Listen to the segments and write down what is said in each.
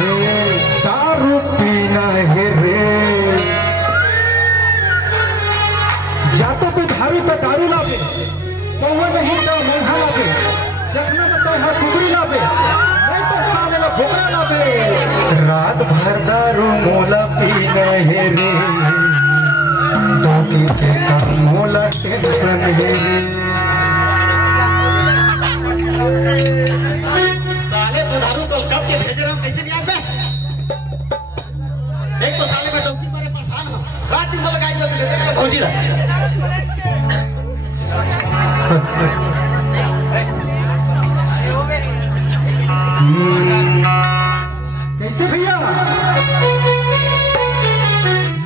दारू पीना है रे जातो पे धारू तो दारू लावे पौवा नहीं तो मोहा लावे जखना तो है कुबरी लावे नहीं तो साले ला भोकरा लावे रात भर दारू मोला पीना है रे तो के मोला टेंशन है रे साले दारू को कब के भेज रहा हूं कैसे नहीं आवे देख तो साले मैं डॉक्टर मेरे परेशान हूं रात दिन लगाई लो देख पहुंची रहा कैसे भैया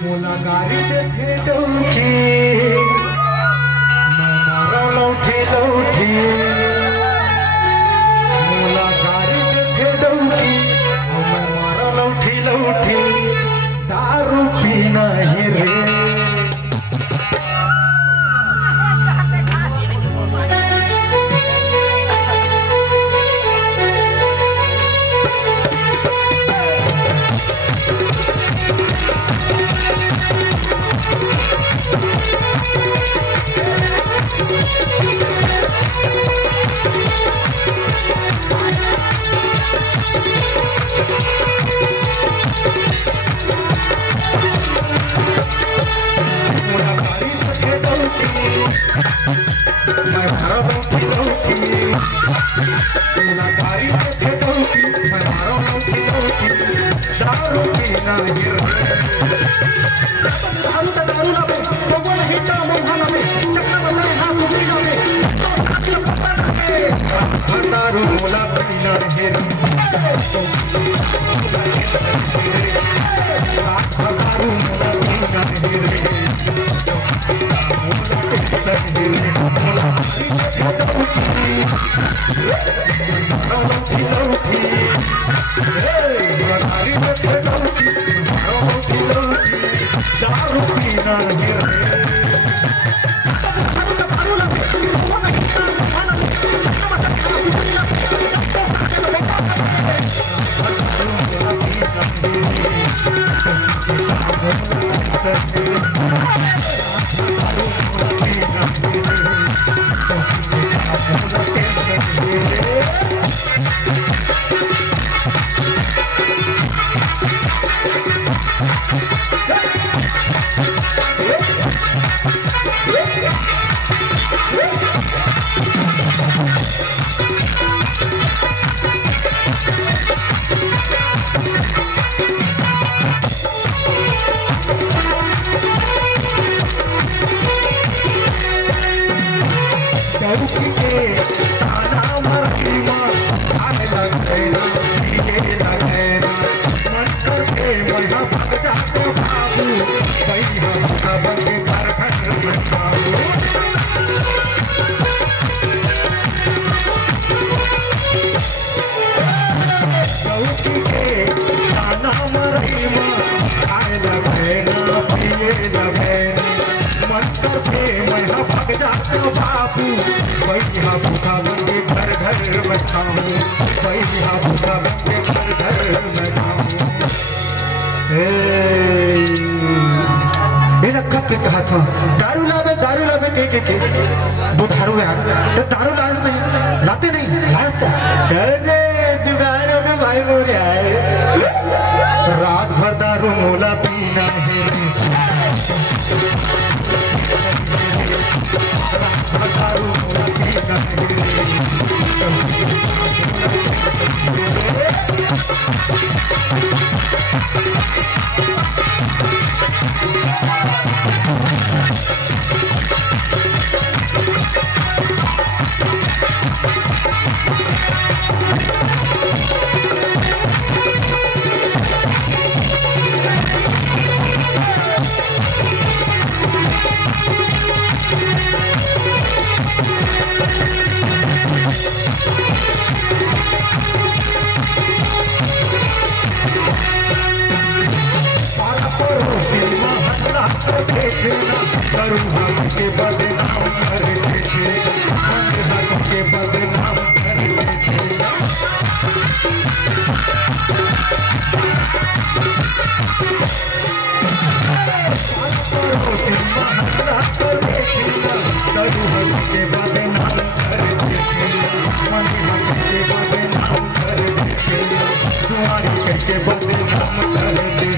मोला गाड़ी देखे डौकी मारा लौठी लौठी मोला गाड़ी देखे डौकी मारा लौठी लौठी दारू पीना है रे दारू मोला पीना है दारू मोला पीना है बाबू भैया भूखा बंदे घर घर बैठाऊं भैया भूखा बंदे घर घर बैठाऊं मेरा कब के कहा था दारू लावे के वो दारू है तो दारू लाते नहीं अरे जुगाड़ों का भाई बोले आए रात भर दारू मोला पीना है दारू मोला पीना के बदनाम करते थे के बदनाम करते थे कैके बदनाम कर दे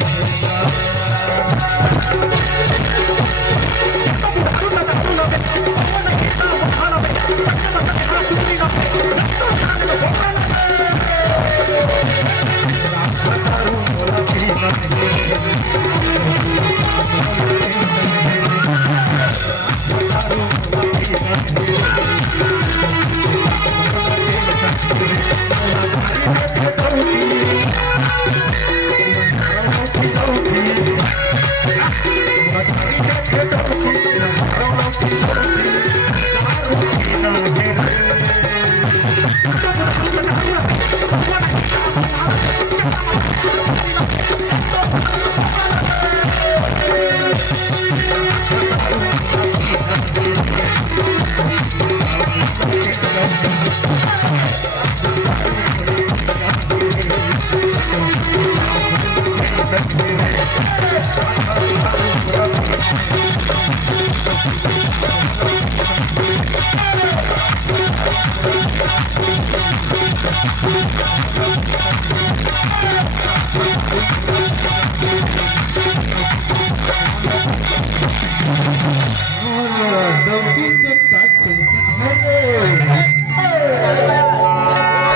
Don't be